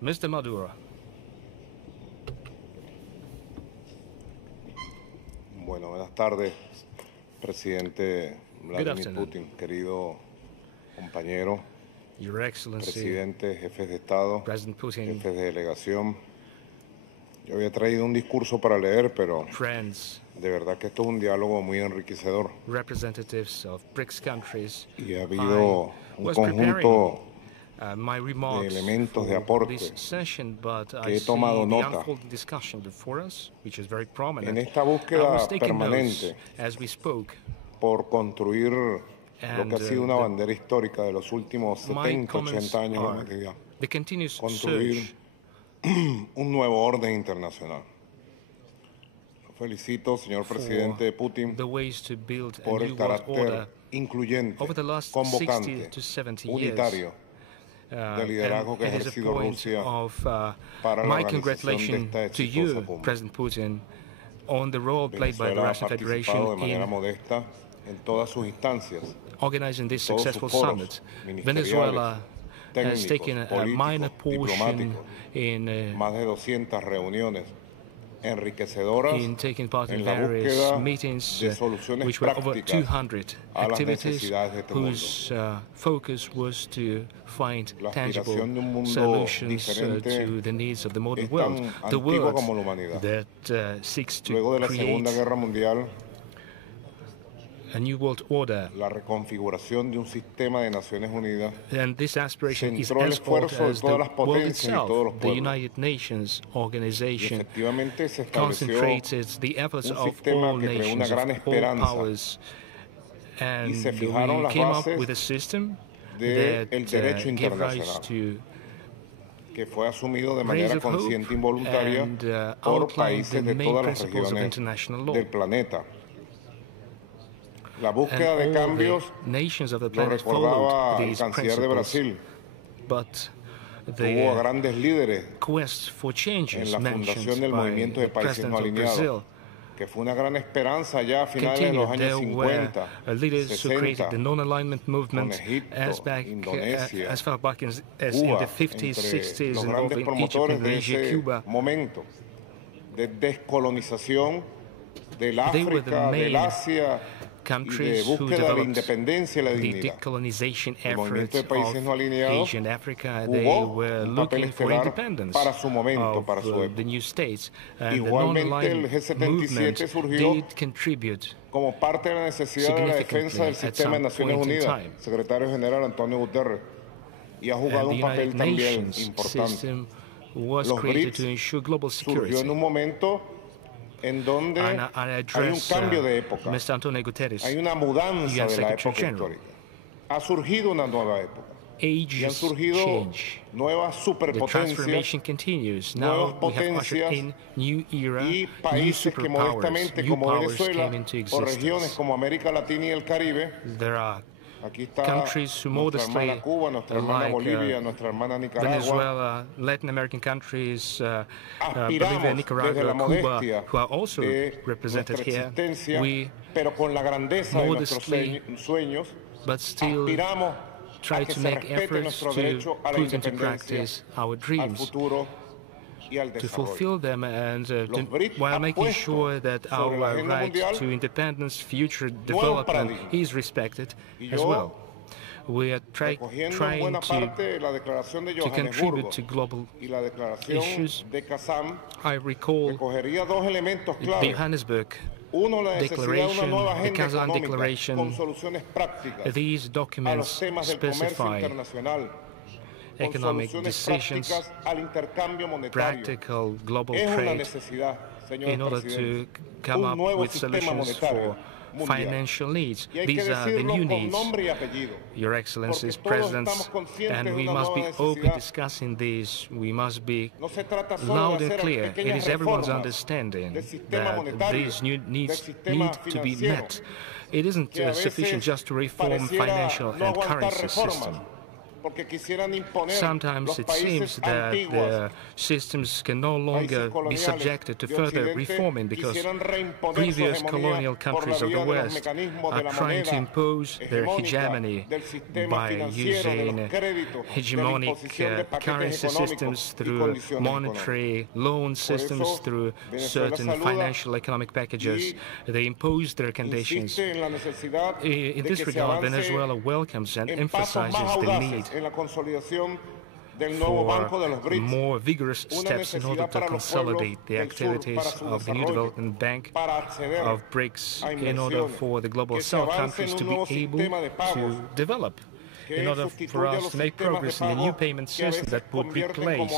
Mr. Maduro. Bueno, buenas tardes, presidente Vladimir Putin, querido compañero, Your Excellency, presidente, jefes de Estado, President Putin, jefes de delegación. Yo había traído un discurso para leer, pero friends, de verdad que esto es un diálogo muy enriquecedor. Representatives of BRICS countries, Y ha habido un conjunto de elementos de aporte que he tomado nota. En esta búsqueda permanente por construir lo que ha sido una bandera histórica de los últimos 70, 80 años de la humanidad, construir un nuevo orden internacional. Lo felicito, señor presidente Putin, por el carácter incluyente, convocante, unitario del liderazgo que ha ejercido Rusia para la organización de esta exitosa cumbre. Venezuela ha participado de manera modesta en todas sus instancias, organizing this todos sus successful foros summit. ministeriales, Venezuela has técnicos, taken a minor políticos, portion diplomáticos, más de 200 reuniones enriquecedoras in taking part in en la various búsqueda meetings, de soluciones which were over prácticas 200 a las activities necesidades de este mundo. whose focus was to find La tangible aspiración de un mundo solutions diferente to the needs of the modern es world. tan The antigua world como la humanidad. that seeks to Luego de la create Segunda Guerra Mundial, a new world order. la reconfiguración de un sistema de Naciones Unidas And this aspiration is centró el as old esfuerzo de as the todas las world potencias y itself. todos los The pueblos. United Nations Y Organization efectivamente se estableció concentrated the efforts un of sistema all que creó una nations, gran of all esperanza. powers. And Y se we fijaron las came up bases with a system del that derecho gave rise internacional, to que fue asumido de rays manera of hope consciente e involuntaria and por outlined the países de main todas las principles of regiones international law. del planeta. La And búsqueda de all cambios the nations of the lo planet recordaba followed el these canciller de principles. Brasil. But Tuvo a the grandes líderes quest for en changes la mentioned fundación del by movimiento de the países president no of alineados, Brazil que fue una gran esperanza ya a finales de los continued. años There were 50, leaders who created 60, the non-alignment movement con Egipto, as far back as in Cuba, the 50s, entre 60s, los involving grandes Egypt, promotores de Indonesia, ese Cuba. momento de descolonización del They were the África, del main Asia, y de countries who búsqueda de la developed independencia y la the dignidad. decolonization El movimiento efforts de países no of alineados Asia and Africa. They jugó were un papel looking for estelar independence para su momento, of para su the época. new states. And Igualmente, the el non-aligned movement G77 surgió did contribute como parte de la necesidad de la defensa del sistema de Naciones Unidas, secretario general Antonio Guterres, y ha jugado and un the papel United también Nations importante. system was Los created BRICS to ensure global surgió security. en un momento en donde And I hay un address cambio de época, Mr. Antonio Guterres, hay una mudanza UN de la Secretary época General. histórica. Ha surgido una nueva época y han Ages surgido change. nuevas The superpotencias transformation continues. nuevas Now we have ushered potencias in new era, y new países que superpowers. modestamente New como powers Venezuela came into o regiones existence. como América Latina y el Caribe. There are Aquí está countries who nuestra modestly, hermana Cuba, nuestra hermana like Bolivia, nuestra hermana Nicaragua. Venezuela, Latin American countries, Bolivia, Aspiramos desde Nicaragua, la Cuba, modestia who are also de represented nuestra here. existencia, We pero con la grandeza de nuestros modestly, sueños, but still aspiramos try a que to se make respete efforts nuestro to derecho a la put into independencia, practice our al dreams, futuro y al to desarrollo. fulfill them, and Los BRICS while han making puesto sure that our sobre la agenda right mundial to independence, future nuevos development paradigmas. is respected Y as yo, well. We are recogiendo en trying buena parte la declaración de to contribute Johannesburgo to global y la declaración issues. de Kazan, I recall recogería dos elementos the clave. Johannesburg Uno, la necesidad de una Declaration, nueva the agenda Kazan económica Declaration. con soluciones prácticas These a los documents temas del comercio specify internacional, con economic soluciones decisions, prácticas al intercambio monetario. practical global Es una trade necesidad, señor in order to presidente, come un up nuevo with sistema solutions monetario for mundial. financial needs. Y hay que These are the decirlo new con needs. nombre y apellido, Your Excellencies, porque todos Presidents, estamos conscientes and de we una must be nueva open necesidad. discussing this. We must be No se trata solo loud de and hacer clear. It pequeñas is everyone's reformas understanding del sistema that monetario, these new del needs sistema need to be financiero, met. It isn't que a sufficient veces just to reform pareciera financial no and aguantar currency reformas, system. Sometimes it seems that the systems can no longer be subjected to further reforming because previous colonial countries of the West are trying to impose their hegemony by using hegemonic currency systems, through monetary loan systems, through certain financial economic packages. They impose their conditions. In this regard, Venezuela welcomes and emphasizes the need for more vigorous steps in order to consolidate the activities of the new development bank of BRICS in order for the global South countries to be able to develop, in order for us to make progress in the new payment system that would replace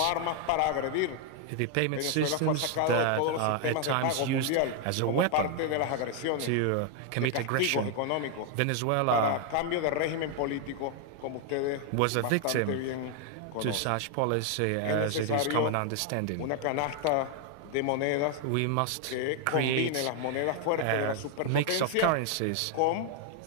the payment systems that are at times used as a weapon to commit aggression. Venezuela was a victim to such policy, as it is common understanding. We must create a mix of currencies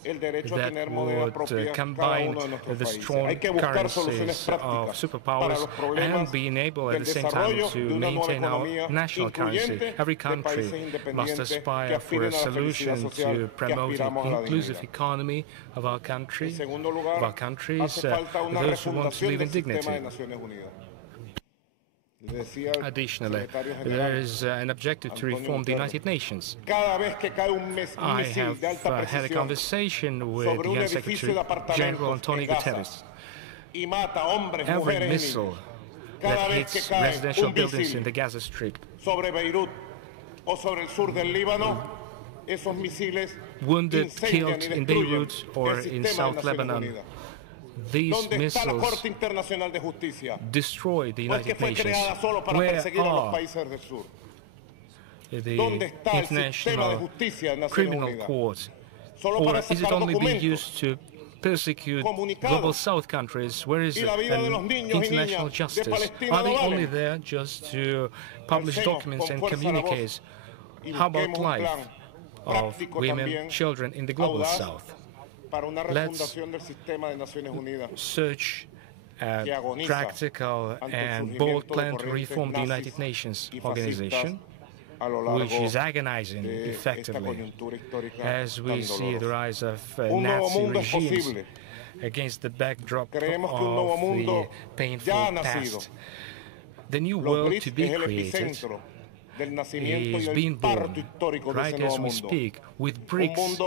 that would combine the strong currencies of superpowers and being able at the same time to maintain our national currency. Every country must aspire for a solution to promote an inclusive economy of our countries, those who want to live in dignity. Additionally, there is an objective to reform the United Nations. I have had a conversation with the UN Secretary General Antonio Guterres. Every missile that hits residential buildings in the Gaza Strip, wounded, killed in Beirut or in South Lebanon, these missiles destroy the United Nations. Where are the international criminal courts? Or is it only being used to persecute global South countries? Where is an international justice? Are they only there just to publish documents and communiques? How about life of women, children in the global South? Let's search a practical and bold plan to reform the United Nations Organization, which is agonizing effectively as we see the rise of Nazi regimes against the backdrop of the painful past. The new world to be created is being born right as we speak, with BRICS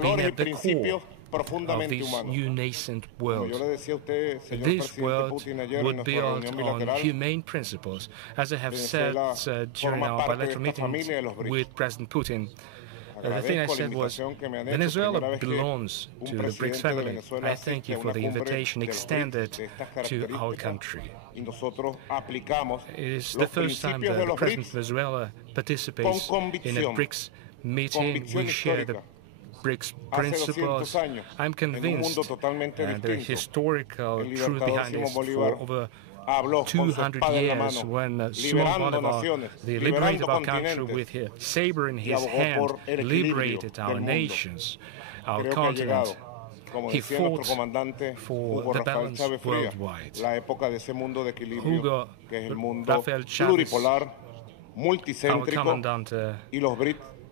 being at the core of this new nascent world. This world would build on humane principles. As I have said during our bilateral meetings with President Putin, the thing I said was, Venezuela belongs to the BRICS family. I thank you for the invitation extended to our country. It is the first time that the President of Venezuela participates in a BRICS meeting. We share the BRICS principles. I'm convinced the historical truth behind this. For over 200 years, when Simon Bolivar, the liberator of our country, with his saber in his hand, liberated our nations, our continent, he fought for the balance worldwide. Hugo Rafael Chavez, our commandant,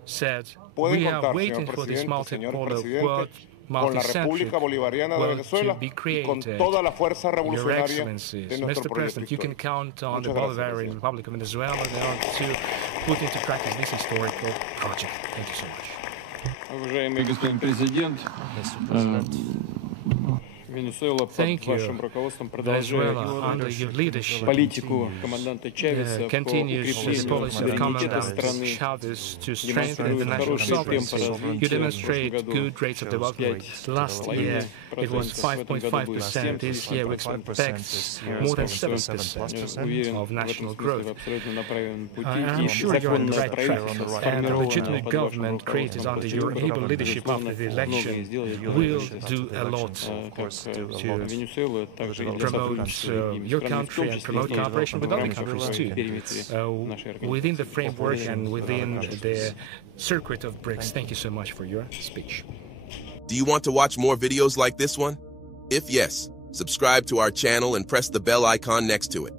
said, we are waiting for this multipolar world, multi-centric world to be created. Your Excellencies, Mr. President, you can count on the Bolivarian Republic of Venezuela to put into practice this historical project. Thank you so much. Уважаемый господин президент, Thank you. Venezuela, under your leadership, continues the policy of Commandant Chavez to strengthen the national sovereignty. You demonstrate good rates of development. Last year, it was 5.5%. This year, we expect more than 7% of national growth. I'm sure you're on the right track, and the legitimate government created under your able leadership after the election will do a lot to promote your country and promote cooperation with other countries too, within the framework and within the circuit of BRICS. Thank you so much for your speech. Do you want to watch more videos like this one? If yes, subscribe to our channel and press the bell icon next to it.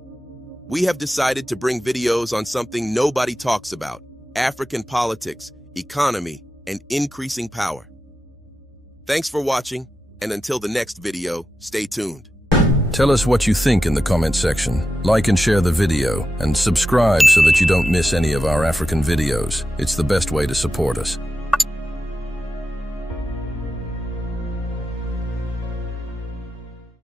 We have decided to bring videos on something nobody talks about: African politics, economy, and increasing power. Thanks for watching, and until the next video, stay tuned. Tell us what you think in the comment section. Like and share the video, and subscribe so that you don't miss any of our African videos. It's the best way to support us.